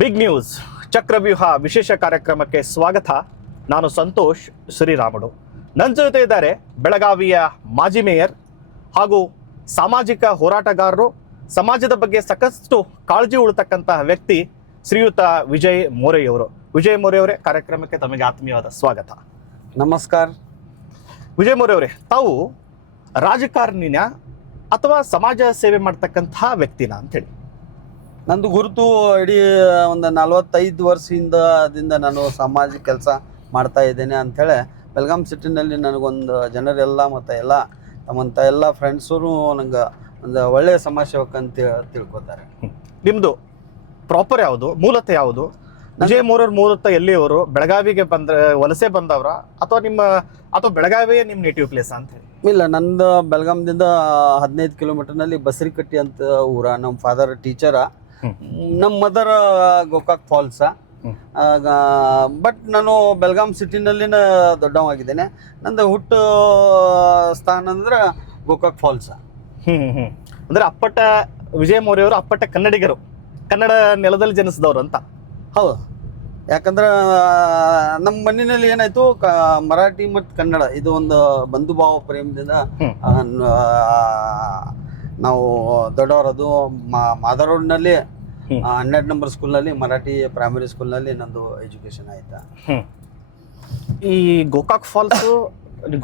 Big news ಚಕ್ರವ್ಯೂಹ ವಿಶೇಷ ಕಾರ್ಯಕ್ರಮಕ್ಕೆ ಸ್ವಾಗತ. ನಾನು ಸಂತೋಷ್ ಶ್ರೀರಾಮುಡು. ನನ್ನ ಜೊತೆ ಇದ್ದಾರೆ ಬೆಳಗಾವಿಯ ಮಾಜಿ ಮೇಯರ್ ಹಾಗೂ ಸಾಮಾಜಿಕ ಹೋರಾಟಗಾರರು, ಸಮಾಜದ ಬಗ್ಗೆ ಸಾಕಷ್ಟು ಕಾಳಜಿ ಉಳ್ತಕ್ಕಂತಹ ವ್ಯಕ್ತಿ ಶ್ರೀಯುತ ವಿಜಯ್ ಮೋರೆಯವರು. ವಿಜಯ್ ಮೋರೆಯವರೇ, ಕಾರ್ಯಕ್ರಮಕ್ಕೆ ತಮಗೆ ಆತ್ಮೀಯವಾದ ಸ್ವಾಗತ. ನಮಸ್ಕಾರ. ವಿಜಯ್ ಮೋರೆಯವರೇ, ತಾವು ರಾಜಕಾರಣಿನ ಅಥವಾ ಸಮಾಜ ಸೇವೆ ಮಾಡ್ತಕ್ಕಂತಹ ವ್ಯಕ್ತಿನ ಅಂತೇಳಿ? ನಂದು ಗುರುತು ಇಡೀ ಒಂದು 45 ವರ್ಷದಿಂದ ನಾನು ಸಾಮಾಜಿಕ ಕೆಲಸ ಮಾಡ್ತಾ ಇದ್ದೇನೆ ಅಂಥೇಳಿ ಬೆಳಗಾಂ ಸಿಟಿನಲ್ಲಿ ನನಗೊಂದು ಜನರೆಲ್ಲ ಮತ್ತು ಎಲ್ಲ ಫ್ರೆಂಡ್ಸರು ನಂಗೆ ಒಂದು ಒಳ್ಳೆಯ ಸಮಾಜ ಸೇವಕ ಅಂತ ತಿಳ್ಕೊತಾರೆ. ನಿಮ್ಮದು ಪ್ರಾಪರ್ ಯಾವುದು, ಮೂಲತಃ ಯಾವುದು? ವಿಜಯ್ ಮೋರೆಯವ್ರ ಮೂಲತಃ ಎಲ್ಲಿಯವರು? ಬೆಳಗಾವಿಗೆ ವಲಸೆ ಬಂದವರ ಅಥವಾ ಬೆಳಗಾವಿಯೇ ನಿಮ್ಮ ನೇಟಿವ್ ಪ್ಲೇಸ್ ಅಂತ ಹೇಳಿ? ಇಲ್ಲ, ನಂದು ಬೆಳಗಾಂದಿಂದ 15 ಕಿಲೋಮೀಟರ್ನಲ್ಲಿ ಬಸರಿಕಟ್ಟಿ ಅಂತ ಊರ. ನಮ್ಮ ಫಾದರ್ ಟೀಚರ, ನಮ್ಮ ಮದರ್ ಗೋಕಾಕ್ ಫಾಲ್ಸ. ಬಟ್ ನಾನು ಬೆಳಗಾಂ ಸಿಟಿನಲ್ಲಿನ ದೊಡ್ಡವಾಗಿದ್ದೇನೆ. ನಂದು ಹುಟ್ಟು ಸ್ಥಾನ ಅಂದ್ರೆ ಗೋಕಾಕ್ ಫಾಲ್ಸ. ಅಂದ್ರೆ ಅಪ್ಪಟ ವಿಜಯ್ ಮೋರೆಯವರು ಅಪ್ಪಟ ಕನ್ನಡಿಗರು, ಕನ್ನಡ ನೆಲದಲ್ಲಿ ಜನಿಸಿದವರು ಅಂತ? ಹೌದು. ಯಾಕಂದ್ರೆ ನಮ್ಮ ಮಣ್ಣಿನಲ್ಲಿ ಏನಾಯ್ತು, ಮರಾಠಿ ಮತ್ತು ಕನ್ನಡ ಇದು ಒಂದು ಬಂಧು ಭಾವ ಪ್ರೇಮದಿಂದ ನಾವು ದೊಡ್ಡವರದು. ಮಾದಾರೋಡ್ನಲ್ಲಿ 12 ನಂಬರ್ ಸ್ಕೂಲ್ನಲ್ಲಿ, ಮರಾಠಿ ಪ್ರೈಮರಿ ಸ್ಕೂಲ್ನಲ್ಲಿ ನಂದು ಎಜುಕೇಶನ್ ಆಯ್ತಾ. ಈ ಗೋಕಾಕ್ ಫಾಲ್ಸ್,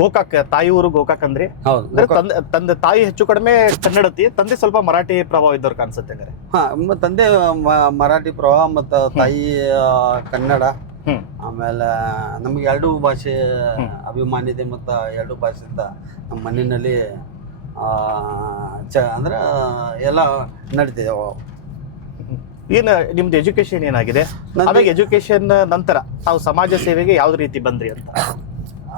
ಗೋಕಾಕ್ ತಾಯಿ ಊರು ಗೋಕಾಕ್ ಅಂದ್ರೆ? ತಂದೆ ತಾಯಿ ಹೆಚ್ಚು ಕಡಿಮೆ ಕನ್ನಡತಿ, ತಂದೆ ಸ್ವಲ್ಪ ಮರಾಠಿ ಪ್ರಭಾವ ಇದ್ದವ್ರು ಕಾಣಿಸುತ್ತೆ ಹಂಗಾರೆ? ತಂದೆ ಮರಾಠಿ ಪ್ರಭಾವ ಮತ್ತು ತಾಯಿ ಕನ್ನಡ. ಆಮೇಲೆ ನಮ್ಗೆ 2 ಭಾಷೆ ಅಭಿಮಾನ ಇದೆ ಮತ್ತು 2 ಭಾಷೆಯಿಂದ ನಮ್ಮ ಮಣ್ಣಿನಲ್ಲಿ ಅಂದ್ರೆ ಎಲ್ಲ ನಡೀತಿದೆ. ಏನು ನಿಮ್ದು ಎಜುಕೇಶನ್ ಏನಾಗಿದೆ? ಆಮೇಲೆ ಎಜುಕೇಶನ್ ನಂತರ ತಾವು ಸಮಾಜ ಸೇವೆಗೆ ಯಾವ್ದು ರೀತಿ ಬಂದ್ರಿ ಅಂತ?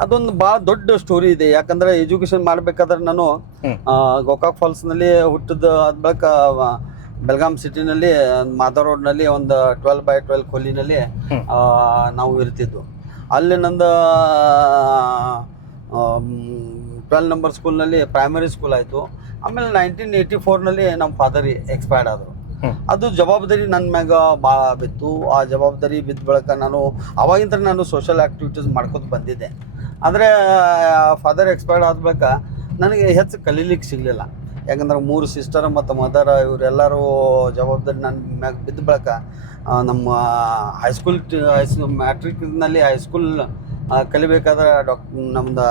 ಅದೊಂದು ಭಾಳ ದೊಡ್ಡ ಸ್ಟೋರಿ ಇದೆ. ಯಾಕಂದ್ರೆ ಎಜುಕೇಶನ್ ಮಾಡ್ಬೇಕಾದ್ರೆ ನಾನು ಗೋಕಾಕ್ ಫಾಲ್ಸ್ನಲ್ಲಿ ಹುಟ್ಟಿದ ಆದ ಬಳಿಕ ಬೆಳಗಾಂ ಸಿಟಿನಲ್ಲಿ ಮಾಧವ ರೋಡ್ನಲ್ಲಿ ಒಂದು 12x12 ಕೊಲ್ಲಿನಲ್ಲಿ ನಾವು ಇರ್ತಿದ್ವು. ಅಲ್ಲಿ ನಂದು 12 ನಂಬರ್ ಸ್ಕೂಲ್ನಲ್ಲಿ ಪ್ರೈಮರಿ ಸ್ಕೂಲ್ ಆಯಿತು. ಆಮೇಲೆ 1984ನಲ್ಲಿ ನಮ್ಮ ಫಾದರ್ ಎಕ್ಸ್ಪೈರ್ಡ್ ಆದರು. ಅದು ಜವಾಬ್ದಾರಿ ನನ್ನ ಮ್ಯಾಗ ಭಾಳ ಬಿತ್ತು. ಆ ಜವಾಬ್ದಾರಿ ಬಿದ್ದ ಬಳಿಕ ಅವಾಗಿಂದ ನಾನು ಸೋಷಲ್ ಆ್ಯಕ್ಟಿವಿಟೀಸ್ ಮಾಡ್ಕೊತ ಬಂದಿದ್ದೆ. ಆದರೆ ಫಾದರ್ ಎಕ್ಸ್ಪೈರ್ಡ್ ಆದ ಬಳಿಕ ನನಗೆ ಹೆಚ್ಚು ಕಲೀಲಿಕ್ಕೆ ಸಿಗಲಿಲ್ಲ. ಯಾಕಂದ್ರೆ 3 ಸಿಸ್ಟರ್ ಮತ್ತು ಮದರ್ ಇವರೆಲ್ಲರೂ ಜವಾಬ್ದಾರಿ ನನ್ನ ಮ್ಯಾಗ ಬಿದ್ದ ಬಳಿಕ ನಮ್ಮ ಹೈಸ್ಕೂಲ್ ಮ್ಯಾಟ್ರಿಕ್ನಲ್ಲಿ ಹೈಸ್ಕೂಲ್ ಕಲಿಬೇಕಾದ್ರೆ ನಮ್ದು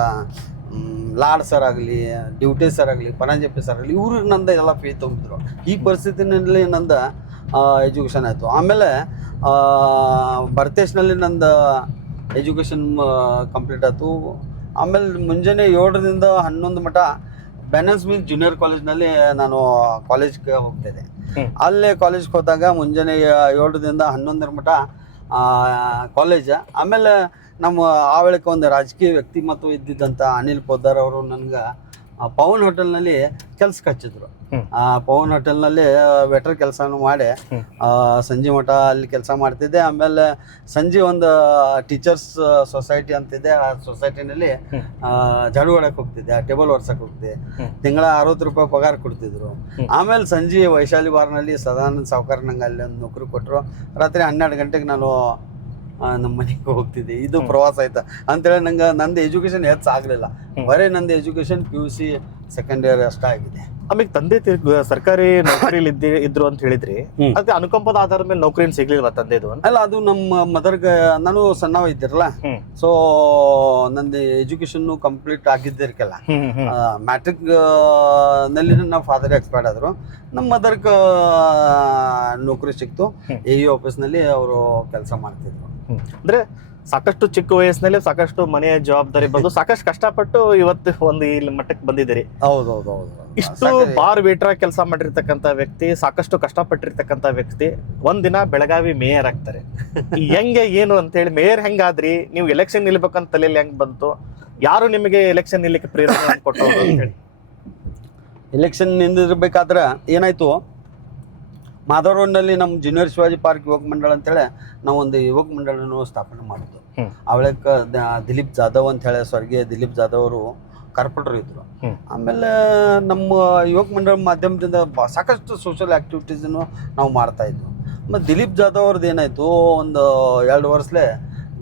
ಲಾಡ್ ಸರ್ ಆಗಲಿ, ಡ್ಯೂಟಿ ಸರ್ ಆಗಲಿ, ಪರಂಜಪಿ ಸರ್ ಆಗಲಿ, ಇವರು ನಂದು ಎಲ್ಲ ಫೀ ತುಂಬಿದ್ರು. ಈ ಪರಿಸ್ಥಿತಿನಲ್ಲಿ ನಂದು ಎಜುಕೇಷನ್ ಆಯಿತು. ಆಮೇಲೆ ಭರತೇಶ್ನಲ್ಲಿ ನಂದು ಎಜುಕೇಷನ್ ಕಂಪ್ಲೀಟ್ ಆಯಿತು. ಆಮೇಲೆ ಮುಂಜಾನೆ 7ರಿಂದ 11 ಮಟ್ಟ ಬ್ಯಾನನ್ ಸ್ಮಿತ್ ಜೂನಿಯರ್ ಕಾಲೇಜ್ನಲ್ಲಿ ನಾನು ಕಾಲೇಜ್ಗೆ ಹೋಗ್ತಿದ್ದೆ. ಅಲ್ಲೇ ಕಾಲೇಜ್ಗೆ ಹೋದಾಗ ಮುಂಜಾನೆ 7ರಿಂದ 11 ಮಟ್ಟ ಕಾಲೇಜ್. ಆಮೇಲೆ ನಮ್ಮ ಆ ವೇಳೆಗೆ ಒಂದು ರಾಜಕೀಯ ವ್ಯಕ್ತಿಮತ್ವ ಇದ್ದಿದ್ದಂಥ ಅನಿಲ್ ಪೋದ್ದಾರ್ ಅವರು ನನಗೆ ಪವನ್ ಹೋಟೆಲ್ನಲ್ಲಿ ಕೆಲ್ಸಕ್ಕೆ ಹಚ್ಚಿದ್ರು. ಪವನ್ ಹೋಟೆಲ್ನಲ್ಲಿ ವೆಟರ್ ಕೆಲಸನೂ ಮಾಡಿ ಸಂಜೆ ಮಠ ಅಲ್ಲಿ ಕೆಲಸ ಮಾಡ್ತಿದ್ದೆ. ಆಮೇಲೆ ಸಂಜೆ ಒಂದು ಟೀಚರ್ಸ್ ಸೊಸೈಟಿ ಅಂತಿದೆ, ಆ ಸೊಸೈಟಿನಲ್ಲಿ ಜಾಡು ಹೊಡಕ್ಕೆ ಹೋಗ್ತಿದ್ದೆ, ಟೇಬಲ್ ಒರ್ಸಕ್ಕೆ ಹೋಗ್ತಿದ್ದೆ. ತಿಂಗಳ 60 ರೂಪಾಯಿ ಪಗಾರ ಕೊಡ್ತಿದ್ರು. ಆಮೇಲೆ ಸಂಜೆ ವೈಶಾಲಿ ಬಾರ್ನಲ್ಲಿ ಸದಾನಂದ ಸಾವ್ಕಾರ ನಂಗೆ ಅಲ್ಲಿ ಒಂದು ನೌಕರಿ ಕೊಟ್ಟರು. ರಾತ್ರಿ 12 ಗಂಟೆಗೆ ನಾನು ನಮ್ಮ ಮನೆಗೆ ಹೋಗ್ತಿದ್ದೆ. ಇದು ಪ್ರವಾಸ ಆಯ್ತಾ ಅಂತೇಳಿ ನಂದು ಎಜುಕೇಶನ್ ಹೆಚ್ಚು ಆಗಲಿಲ್ಲ. ಬರೀ ನಂದು ಎಜುಕೇಶನ್ PUC ಸೆಕೆಂಡ್ ಇಯರ್ ಅಷ್ಟೇ ಆಗಿದೆ. ಆಮೇಲೆ ತಂದೆ ಸರ್ಕಾರಿ ನೌಕರಿಲಿ ಇದ್ರು ಅಂತ ಹೇಳಿದ್ರಿ, ಅದಕ್ಕೆ ಅನುಕಂಪದ ಆಧಾರದ ಮೇಲೆ ನೌಕರಿ ಸಿಗ್ಲಿಲ್ವಾ ತಂದೆದು? ಅಲ್ಲ, ಅದು ನಮ್ಮ ಮದರ್ಗೆ ನಾನು ಸಣ್ಣವ ಇದ್ದಿರಲ್ಲ, ಸೊ ನಂದು ಎಜುಕೇಶನ್ ಕಂಪ್ಲೀಟ್ ಆಗಿದ್ದಿರ್ಕಲ್ಲ. ಮ್ಯಾಟ್ರಿಕ್ ನಲ್ಲಿ ನಮ್ಮ ಫಾದರ್ ಎಕ್ಸ್ಪೈರ್ಡ್ ಆದರು. ನಮ್ಮ ಮದರ್ಗೆ ನೌಕರಿ ಸಿಕ್ತು. AE ಆಫೀಸ್ನಲ್ಲಿ ಅವರು ಕೆಲಸ ಮಾಡ್ತಿದ್ರು. ಅಂದ್ರೆ ಸಾಕಷ್ಟು ಚಿಕ್ಕ ವಯಸ್ಸಿನಲ್ಲಿ ಸಾಕಷ್ಟು ಮನೆಯ ಜವಾಬ್ದಾರಿ ಬಂದು ಸಾಕಷ್ಟು ಕಷ್ಟಪಟ್ಟು ಇವತ್ತು ಒಂದು ಇಲ್ಲಿ ಮಟ್ಟಕ್ಕೆ ಬಂದಿದ್ದೀರಿ. ಹೌದೌದು. ಇಷ್ಟು ಬಾರ್ ವೇಟರ್ ಕೆಲಸ ಮಾಡಿರ್ತಕ್ಕಂಥ ವ್ಯಕ್ತಿ, ಸಾಕಷ್ಟು ಕಷ್ಟಪಟ್ಟಿರ್ತಕ್ಕಂಥ ವ್ಯಕ್ತಿ ಒಂದಿನ ಬೆಳಗಾವಿ ಮೇಯರ್ ಆಗ್ತಾರೆ. ಹೆಂಗೆ ಏನು ಅಂತ ಹೇಳಿ, ಮೇಯರ್ ಹೆಂಗಾದ್ರಿ? ನೀವು ಎಲೆಕ್ಷನ್ ನಿಲ್ಬೇಕಂತ ತಲೆಯಲ್ಲಿ ಹೆಂಗ್ ಬಂತು? ಯಾರು ನಿಮಗೆ ಎಲೆಕ್ಷನ್ ನಿಲ್ಲಕ್ಕೆ ಪ್ರೇರಣೆ ಕೊಟ್ಟರು ಅಂತ ಹೇಳಿ? ಎಲೆಕ್ಷನ್ ನಿಂದಿರ್ಬೇಕಾದ್ರೆ ಏನಾಯ್ತು, ಮಾಧವ ರೋಡ್ನಲ್ಲಿ ನಮ್ಮ ಜೂನಿಯರ್ ಶಿವಾಜಿ ಪಾರ್ಕ್ ಯುವಕ ಮಂಡಳ ಅಂತೇಳಿ ನಾವು ಒಂದು ಯುವಕ ಮಂಡಳನ್ನು ಸ್ಥಾಪನೆ ಮಾಡಿದ್ವು. ಅವಳಕ್ಕೆ ದಿಲೀಪ್ ಜಾಧವ್ ಅಂತ ಹೇಳಿ, ಸ್ವರ್ಗೀಯ ದಿಲೀಪ್ ಜಾಧವ್ ಅವರು ಕಾರ್ಪೊರೇಟರ್ ಇದ್ರು. ಆಮೇಲೆ ನಮ್ಮ ಯುವಕ ಮಂಡಳ ಮಾಧ್ಯಮದಿಂದ ಸಾಕಷ್ಟು ಸೋಷಿಯಲ್ ಆ್ಯಕ್ಟಿವಿಟೀಸನ್ನು ನಾವು ಮಾಡ್ತಾಯಿದ್ವು. ಮತ್ತು ದಿಲೀಪ್ ಜಾಧವ್ ಅವ್ರದ್ದು ಏನಾಯ್ತು, ಒಂದು 2 ವರ್ಷಲೇ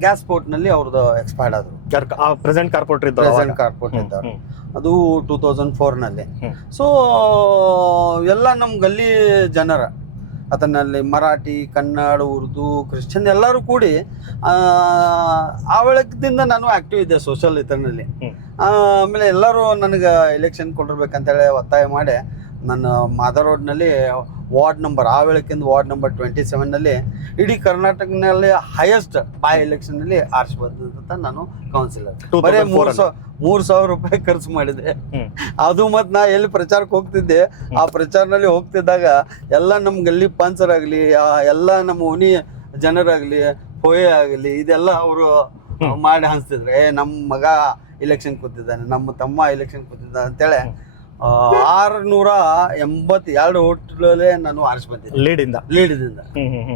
ಗ್ಯಾಸ್ ಸ್ಪೋರ್ಟ್ನಲ್ಲಿ ಅವ್ರದ್ದು ಎಕ್ಸ್ಪೈರ್ಡ್ ಆದರು. ಪ್ರೆಸೆಂಟ್ ಕಾರ್ಪೊರೇಟರ್ ಪ್ರೆಸೆಂಟ್ ಕಾರ್ಪೊರೇಟರ್ ಇದ್ದವರು, ಅದು 2004ನಲ್ಲಿ. ಸೊ ಎಲ್ಲ ನಮ್ಮ ಗಲ್ಲಿ ಜನರ ಅದನ್ನಲ್ಲಿ ಮರಾಠಿ, ಕನ್ನಡ, ಉರ್ದು, ಕ್ರಿಶ್ಚಿಯನ್ ಎಲ್ಲರೂ ಕೂಡಿ ಆ ವೇಳದಿಂದ ನಾನು ಆಕ್ಟಿವ್ ಇದ್ದೆ ಸೋಷಲ್ ಇದರಲ್ಲಿ. ಆಮೇಲೆ ಎಲ್ಲರೂ ನನಗೆ ಎಲೆಕ್ಷನ್ ಕೊಟ್ಟಿರ್ಬೇಕಂತೇಳಿ ಒತ್ತಾಯ ಮಾಡಿ ನನ್ನ ಮಾದರ್ ರೋಡ್ನಲ್ಲಿ ವಾರ್ಡ್ ನಂಬರ್, ಆ ವೇಳಕ್ಕಿಂತ ವಾರ್ಡ್ ನಂಬರ್ 27ನಲ್ಲಿ ಇಡೀ ಕರ್ನಾಟಕನಲ್ಲಿ ಹೈಯೆಸ್ಟ್ ಬೈ ಎಲೆಕ್ಷನ್ನಲ್ಲಿ ಆರಿಸಿ ಬಂದಂತ ನಾನು ಕೌನ್ಸಿಲರ್. ಬರೀ 3,000 ರೂಪಾಯಿ ಖರ್ಚು ಮಾಡಿದೆ. ಅದು ಮತ್ತು ನಾ ಎಲ್ಲಿ ಪ್ರಚಾರಕ್ಕೆ ಹೋಗ್ತಿದ್ದೆ, ಆ ಪ್ರಚಾರನಲ್ಲಿ ಹೋಗ್ತಿದ್ದಾಗ ಎಲ್ಲ ನಮ್ಮ ಗಲ್ಲಿ ಪಂಚರ್ ಆಗಲಿ, ಎಲ್ಲ ನಮ್ಮ ಓಣಿ ಜನರಾಗಲಿ, ಪೋಯೆ ಆಗಲಿ, ಇದೆಲ್ಲ ಅವರು ಮಾಡಿ ಹಂಚ್ತಿದ್ರೆ, ನಮ್ಮ ಮಗ ಇಲೆಕ್ಷನ್ ಕೂತಿದ್ದಾನೆ, ನಮ್ಮ ತಮ್ಮ ಇಲೆಕ್ಷನ್ ಕೂತಿದ್ದಾನೆ ಅಂತೇಳಿ 682 ಓಟ್ಗಳಲ್ಲೇ ನಾನು ಆರಿಸಿ ಬಂದಿದ್ದೆ ಲೀಡಿಂದ.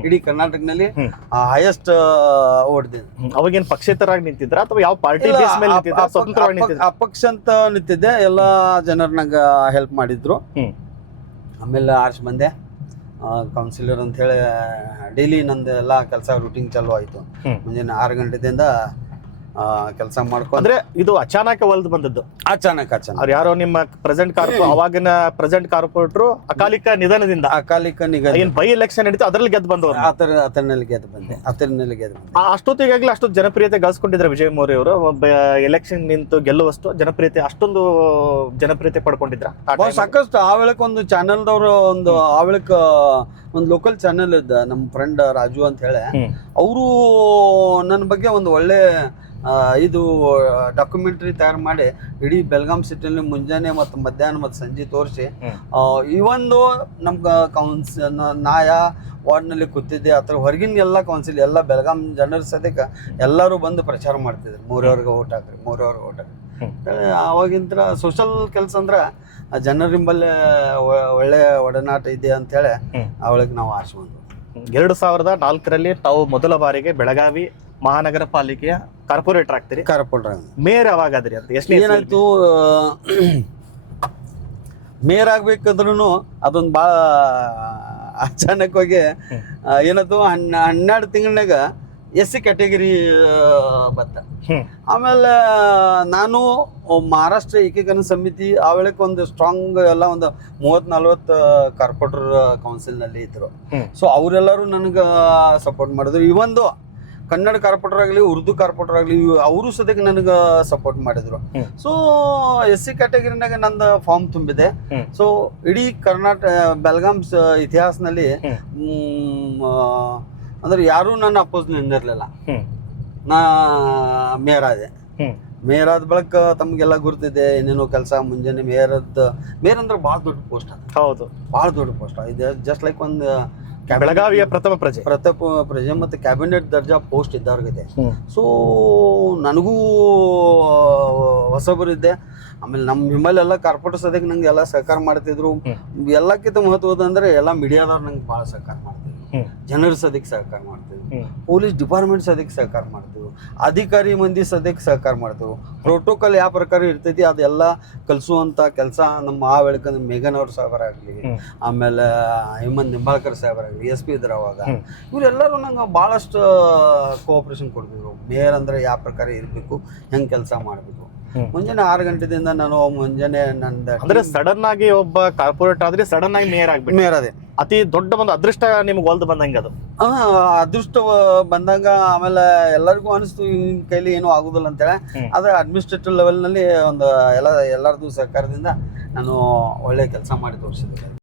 ಇಡೀ ಕರ್ನಾಟಕದಲ್ಲಿ ಹೈಯೆಸ್ಟ್ ಓಟ್ದಿದ್ದೆ. ಅವಾಗೇನು ಪಕ್ಷೇತರಾಗಿ ನಿಂತಿದ್ರ ಅಥವಾ ಯಾವ ಪಾರ್ಟಿ ಬೇಸ್ ಮೇಲೆ ನಿಂತಿದ್ರ? ಸ್ವತಂತ್ರವಾಗಿ ನಿಂತಿದ್ರ? ಅಪಕ್ಷ ಅಂತ ನಿಂತಿದ್ದೆ. ಎಲ್ಲ ಜನರು ನಂಗೆ ಹೆಲ್ಪ್ ಮಾಡಿದ್ರು. ಆಮೇಲೆ ಆರಿಸಿ ಬಂದೆ ಕೌನ್ಸಿಲರ್ ಅಂತ ಹೇಳಿ. ಡೈಲಿ ನಂದು ಎಲ್ಲ ಕೆಲಸ ರೂಟೀನ್ ಚಾಲು ಆಯಿತು. ಮುಂಜಾನೆ 6 ಗಂಟೆದಿಂದ ಕೆಲಸ ಮಾಡ್ಕೊಂಡು. ಅಂದ್ರೆ ಇದು ಅಚಾನಕ ಒಲ್ದು ಬಂದದ್ದು? ಅಚಾನಕ್ ಅವ್ರು ಯಾರೋ ನಿಮ್ಮ ಅವಾಗಿನ ಪ್ರೆಸೆಂಟ್ ಕಾರ್ಪೊರೇಟರ್ ಅಕಾಲಿಕ ನಿಧನದಿಂದ ಏನ್ ಬೈ ಎಲೆಕ್ಷನ್ ನಡೀತು ಅದ್ರಲ್ಲಿ ಗೆದ್ದು ಬಂದವರು? ಅದರಲ್ಲಿ ಗೆದ್ದು ಬಂದೆ. ಅಷ್ಟೊತ್ತಿಗಾಗ್ಲೇ ಅಷ್ಟೊಂದು ಜನಪ್ರಿಯತೆ ಗಳಿಸ್ಕೊಂಡಿದ್ರೆ ವಿಜಯ್ ಮೌರ್ಯ ಅವರು? ಎಲೆಕ್ಷನ್ ನಿಂತು ಗೆಲ್ಲುವಷ್ಟು ಜನಪ್ರಿಯತೆ, ಅಷ್ಟೊಂದು ಜನಪ್ರಿಯತೆ ಪಡ್ಕೊಂಡಿದ್ರ? ಸಾಕಷ್ಟು. ಆ ವೇಳಕ್ಕೆ ಒಂದು ಚಾನೆಲ್ದವ್ರು, ಒಂದು ಆ ವೇಳಕ್ಕೆ ಒಂದು ಲೋಕಲ್ ಚಾನೆಲ್ ಇದ್ದ, ನಮ್ಮ ಫ್ರೆಂಡ್ ರಾಜು ಅಂತ ಹೇಳಿ, ಅವರು ನನ್ನ ಬಗ್ಗೆ ಒಂದು ಒಳ್ಳೆ ಇದು ಡಾಕ್ಯುಮೆಂಟ್ರಿ ತಯಾರು ಮಾಡಿ ಇಡೀ ಬೆಳಗಾಂ ಸಿಟಿಯಲ್ಲಿ ಮುಂಜಾನೆ ಮತ್ತು ಮಧ್ಯಾಹ್ನ ಮತ್ತು ಸಂಜೆ ತೋರಿಸಿ, ಇವೊಂದು ನಮ್ಮ ನಾಯ ವಾರ್ಡ್ನಲ್ಲಿ ಕೂತಿದ್ದೆ, ಆ ಥರ ಹೊರಗಿನ ಎಲ್ಲ ಕೌನ್ಸಿಲ್, ಎಲ್ಲ ಬೆಳಗಾಂ ಜನರ ಸದ್ಯಕ್ಕೆ ಎಲ್ಲರೂ ಬಂದು ಪ್ರಚಾರ ಮಾಡ್ತಿದ್ರು, ಮೂರವ್ರಿಗೆ ಓಟ್ ಹಾಕ್ರಿ, ಮೂರವ್ರಿಗೆ ಓಟ್ ಹಾಕ್ರಿ. ಆವಾಗಿಂತ ಸೋಷಲ್ ಕೆಲಸ ಅಂದ್ರೆ ಜನರಿಂಬಲ್ಲೇ ಒಳ್ಳೆ ಒಡನಾಟ ಇದೆ ಅಂತೇಳಿ ಅವಳಿಗೆ ನಾವು ಆರಿಸ್ಕೊಂಡು. 2004ರಲ್ಲಿ ತಾವು ಮೊದಲ ಬಾರಿಗೆ ಬೆಳಗಾವಿ ಮಹಾನಗರ ಪಾಲಿಕೆಯ ಕಾರ್ಪೊರೇಟರ್ ಆಗ್ತೀರಿ. ಮೇಯರ್ ಯಾವಾಗಾದ್ರಿ ಅಂತ? ಎಷ್ಟು ಏನಾಯ್ತು, ಮೇಯರ್ ಆಗ್ಬೇಕಾದ್ರೂ ಅದೊಂದು ಭಾಳ ಅಚಾನಕವಾಗಿ ಏನಾಯ್ತು, 12 ತಿಂಗಳಾಗ SC ಕ್ಯಾಟಗರಿ ಬತ್ತ. ಆಮೇಲೆ ನಾನು ಮಹಾರಾಷ್ಟ್ರ ಏಕೀಕರಣ ಸಮಿತಿ ಆ ವೇಳಕ್ಕೆ ಒಂದು ಸ್ಟ್ರಾಂಗ್ ಎಲ್ಲ ಒಂದು 30-40 ಕಾರ್ಪೊರೇಟರ್ ಕೌನ್ಸಿಲ್ನಲ್ಲಿ ಇದ್ರು. ಸೊ ಅವರೆಲ್ಲರೂ ನನಗೆ ಸಪೋರ್ಟ್ ಮಾಡಿದ್ರು. ಇವೊಂದು ಕನ್ನಡ ಕಾರ್ಪೊರೇಟರ್ ಆಗಲಿ, ಉರ್ದು ಕಾರ್ಪೊರೇಟರ್ ಆಗಲಿ, ಅವರು ಸದ್ಯಕ್ಕೆ ನನಗೆ ಸಪೋರ್ಟ್ ಮಾಡಿದ್ರು. ಸೊ SC ಕ್ಯಾಟಗರಿನಾಗ ನಂದು ಫಾರ್ಮ್ ತುಂಬಿದೆ. ಸೊ ಇಡೀ ಬೆಳಗಾಂ ಇತಿಹಾಸದಲ್ಲಿ ಅಂದ್ರೆ ಯಾರೂ ನನ್ನ ಅಪೋಸ್ ನಿಂದಿರಲಿಲ್ಲ. ನಾ ಮೇಯರ್ ಆದೆ. ಮೇಯರ್ ಆದ ಬಳಿಕ ತಮಗೆಲ್ಲ ಗುರ್ತಿದೆ, ಏನೇನೋ ಕೆಲಸ. ಮುಂಜಾನೆ ಮೇಯರ್ ಅಂದ್ರೆ ಭಾಳ ದೊಡ್ಡ ಪೋಸ್ಟ್ ಅದು. ಹೌದು, ಭಾಳ ದೊಡ್ಡ ಪೋಸ್ಟ್ ಇದು. ಜಸ್ಟ್ ಲೈಕ್ ಒಂದು ಬೆಳಗಾವಿಯ ಪ್ರಥಮ ಪ್ರಜೆ ಮತ್ತು ಕ್ಯಾಬಿನೆಟ್ ದರ್ಜಾ ಪೋಸ್ಟ್ ಇದ್ದವ್ರಿಗಿದೆ. ಸೊ ನನಗೂ ಹೊಸಬರಿದ್ದೆ. ಆಮೇಲೆ ನಮ್ಮ ನಿಮ್ಮಲ್ಲೆಲ್ಲ ಕಾರ್ಪೊರೇಟರ್ ಸದ್ಯಕ್ಕೆ ನಂಗೆ ಎಲ್ಲ ಸಹಕಾರ ಮಾಡ್ತಿದ್ರು. ಎಲ್ಲಕ್ಕಿಂತ ಮಹತ್ವದ ಅಂದ್ರೆ ಎಲ್ಲ ಮೀಡಿಯಾದವ್ರು ನಂಗೆ ಭಾಳ ಸಹಕಾರ ಮಾಡ್ತಿದ್ರು. ಜನರ ಸದ್ಯಕ್ಕೆ ಸಹಕಾರ ಮಾಡ್ತಿದ್ರು. ಪೊಲೀಸ್ ಡಿಪಾರ್ಟ್ಮೆಂಟ್ ಸದ್ಯಕ್ಕೆ ಸಹಕಾರ ಮಾಡ್ತಿದ್ರು. ಅಧಿಕಾರಿ ಮಂದಿ ಸದ್ಯಕ್ಕೆ ಸಹಕಾರ ಮಾಡ್ತಿದ್ರು. ಪ್ರೋಟೋಕಾಲ್ ಯಾವ ಪ್ರಕಾರ ಇರ್ತೈತಿ ಅದೆಲ್ಲ ಕಲಿಸುವಂಥ ಕೆಲಸ ನಮ್ಮ ಆ ವೇಳಕ್ಕೆ ಮೇಘನ್ ಅವ್ರ ಸಾಹೇಬರಾಗಲಿ, ಆಮೇಲೆ ಹೇಮಂತ್ ನಿಂಬಾಳ್ಕರ್ ಸಾಹೇಬರಾಗಲಿ, SP ಇದ್ರು ಅವಾಗ, ಇವರೆಲ್ಲರೂ ನಂಗೆ ಭಾಳಷ್ಟು ಕೋಆಪ್ರೇಷನ್ ಕೊಡ್ತಿದ್ರು. ಮೇಯರ್ ಅಂದರೆ ಯಾವ ಪ್ರಕಾರ ಇರಬೇಕು, ಹೆಂಗೆ ಕೆಲಸ ಮಾಡಬೇಕು. ಮುಂಜಾನೆ 6 ಗಂಟೆದಿಂದ ನಾನು ಮುಂಜಾನೆ ನಂದು ಅಂದ್ರೆ ಸಡನ್ ಆಗಿ ಒಬ್ಬ ಕಾರ್ಪೊರೇಟ್ ಆದ್ರೆ ಸಡನ್ ಆಗಿ ಮೇಯರ್ ಅದೇ ಅತಿ ದೊಡ್ಡ ಒಂದು ಅದೃಷ್ಟ ನಿಮ್ಗೆ ಒಲ್ದು ಬಂದಂಗ ಅದು. ಅದೃಷ್ಟ ಬಂದಾಗ ಆಮೇಲೆ ಎಲ್ಲರಿಗೂ ಅನಿಸ್ತು ಇನ್ ಕೈಲಿ ಏನೂ ಆಗುದಿಲ್ಲ ಅಂತೇಳಿ. ಅದು ಅಡ್ಮಿನಿಸ್ಟ್ರೇಟಿವ್ ಲೆವೆಲ್ನಲ್ಲಿ ಒಂದು ಎಲ್ಲರದು ಸಹಕಾರದಿಂದ ನಾನು ಒಳ್ಳೆ ಕೆಲಸ ಮಾಡಿ ತೋರಿಸಿದ್ದೆ.